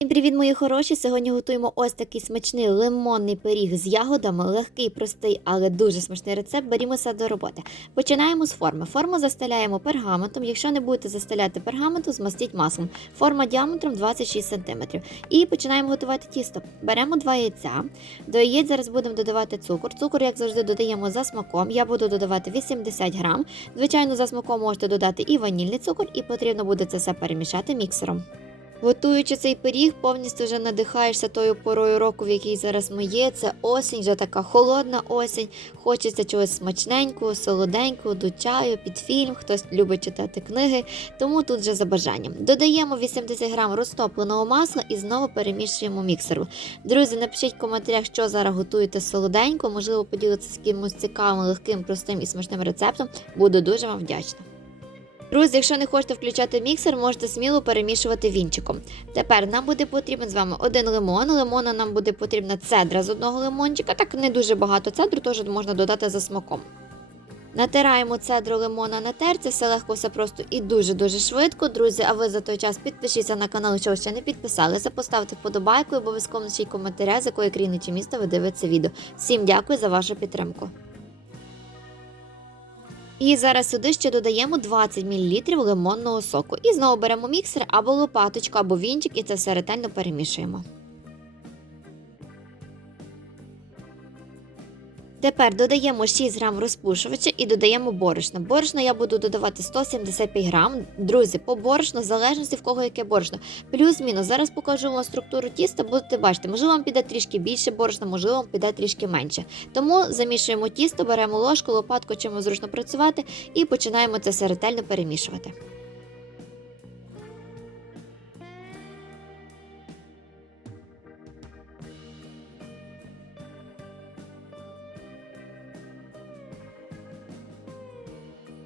Всім привіт, мої хороші! Сьогодні готуємо ось такий смачний лимонний пиріг з ягодами. Легкий, простий, але дуже смачний рецепт. Берімося до роботи. Починаємо з форми. Форму застеляємо пергаментом. Якщо не будете застеляти пергаментом, змастіть маслом. Форма діаметром 26 см. І починаємо готувати тісто. Беремо два яйця. До яєць зараз будемо додавати цукор. Цукор, як завжди, додаємо за смаком. Я буду додавати 80 грам. Звичайно, за смаком можете додати і ванільний цукор, і потрібно буде це все перемішати міксером. Готуючи цей пиріг, повністю вже надихаєшся тою порою року, в якій зараз ми є. Це осінь, вже така холодна осінь. Хочеться чогось смачненького, солоденького, до чаю, під фільм. Хтось любить читати книги, тому тут вже за бажанням. Додаємо 80 грам розтопленого масла і знову перемішуємо міксером. Друзі, напишіть в коментарях, що зараз готуєте солоденько. Можливо, поділитися з кимось цікавим, легким, простим і смачним рецептом. Буду дуже вам вдячна. Друзі, якщо не хочете включати міксер, можете сміло перемішувати вінчиком. Тепер нам буде потрібен з вами один лимон. Лимона нам буде потрібна цедра з одного лимончика. Так не дуже багато цедру, теж можна додати за смаком. Натираємо цедру лимона на терці, все легко, все просто і дуже-дуже швидко. Друзі, а ви за той час підпишіться на канал, якщо ще не підписалися, поставте вподобайку і обов'язково напишіть коментаря, з якої країни чи міста ви дивитеся відео. Всім дякую за вашу підтримку. І зараз сюди ще додаємо 20 мл лимонного соку. І знову беремо міксер або лопаточку, або вінчик, і це все ретельно перемішуємо. Тепер додаємо 6 грам розпушувача і додаємо борошно. Борошно я буду додавати 175 грам. Друзі, по борошну, в залежності в кого яке борошно. Плюс-мінус. Зараз покажу вам структуру тіста, будете бачити, можливо, вам піде трішки більше борошна, можливо, вам піде трішки менше. Тому замішуємо тісто, беремо ложку, лопатку, чим зручно працювати, і починаємо це все ретельно перемішувати.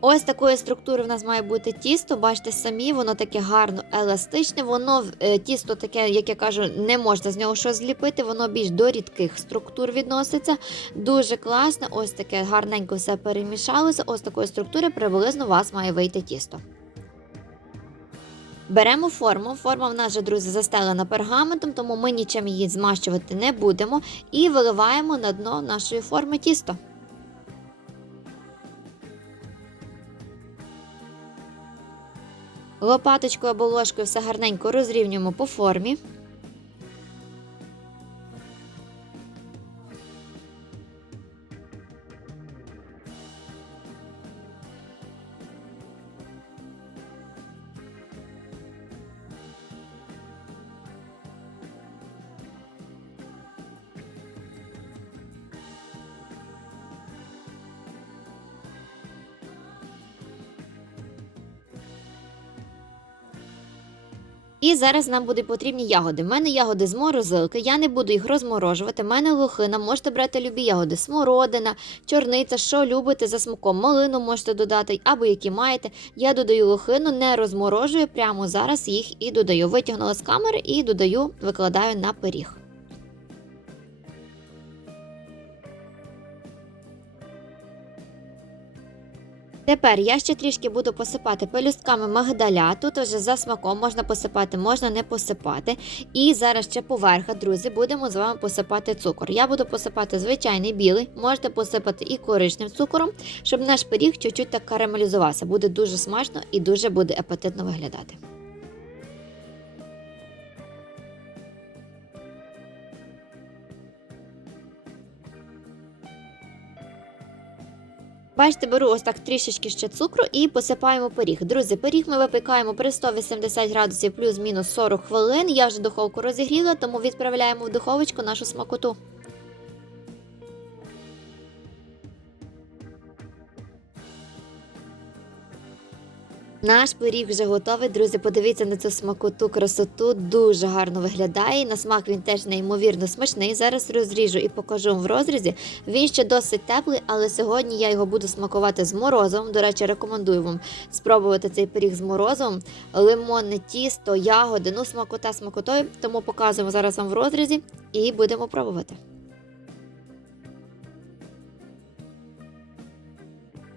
Ось такої структури в нас має бути тісто. Бачите самі, воно таке гарно еластичне. Воно е, тісто таке, як я кажу, не можна з нього щось зліпити, воно більш до рідких структур відноситься. Дуже класно, ось таке гарненько все перемішалося. Ось такої структури приблизно у вас має вийти тісто. Беремо форму. Форма в нас вже, друзі, застелена пергаментом, тому ми нічим її змащувати не будемо. І виливаємо на дно нашої форми тісто. Лопаточкою або ложкою все гарненько розрівнюємо по формі. І зараз нам будуть потрібні ягоди. У мене ягоди з морозилки, я не буду їх розморожувати. У мене лохина, можете брати любі ягоди, смородина, чорниця, що любите за смаком. Малину можете додати, або які маєте. Я додаю лохину, не розморожую, прямо зараз їх і додаю. Витягнула з камери і додаю, викладаю на пиріг. Тепер я ще трішки буду посипати пелюстками магдаля. Тут вже за смаком можна посипати, можна не посипати. І зараз ще поверха, друзі, будемо з вами посипати цукор. Я буду посипати звичайний білий, можете посипати і коричним цукором, щоб наш пиріг чуть-чуть так карамелізувався. Буде дуже смачно і дуже буде апетитно виглядати. Бачите, беру ось так трішечки ще цукру і посипаємо пиріг. Друзі, пиріг ми випікаємо при 180 градусів плюс-мінус 40 хвилин. Я вже духовку розігріла, тому відправляємо в духовочку нашу смакоту. Наш пиріг вже готовий. Друзі, подивіться на цю смакоту, красоту. Дуже гарно виглядає. На смак він теж неймовірно смачний. Зараз розріжу і покажу вам в розрізі. Він ще досить теплий, але сьогодні я його буду смакувати з морозом. До речі, рекомендую вам спробувати цей пиріг з морозом. Лимонне тісто, ягоди, ну смакота смакотою. Тому показуємо зараз вам в розрізі і будемо пробувати.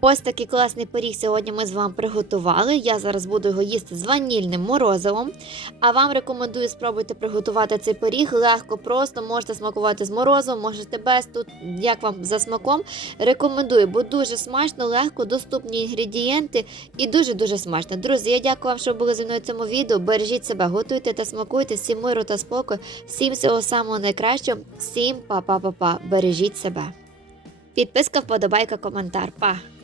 Ось такий класний пиріг сьогодні ми з вами приготували. Я зараз буду його їсти з ванільним морозивом. А вам рекомендую спробуйте приготувати цей пиріг. Легко, просто можете смакувати з морозивом, можете без тут, як вам за смаком. Рекомендую, бо дуже смачно, легко, доступні інгредієнти і дуже-дуже смачно. Друзі, я дякую вам, що були зі мною в цьому відео. Бережіть себе, готуйте та смакуйте, всім миру та спокою, всім всього самого найкращого, всім па-па-па-па. Бережіть себе. Підписка, вподобайка, коментар. Па!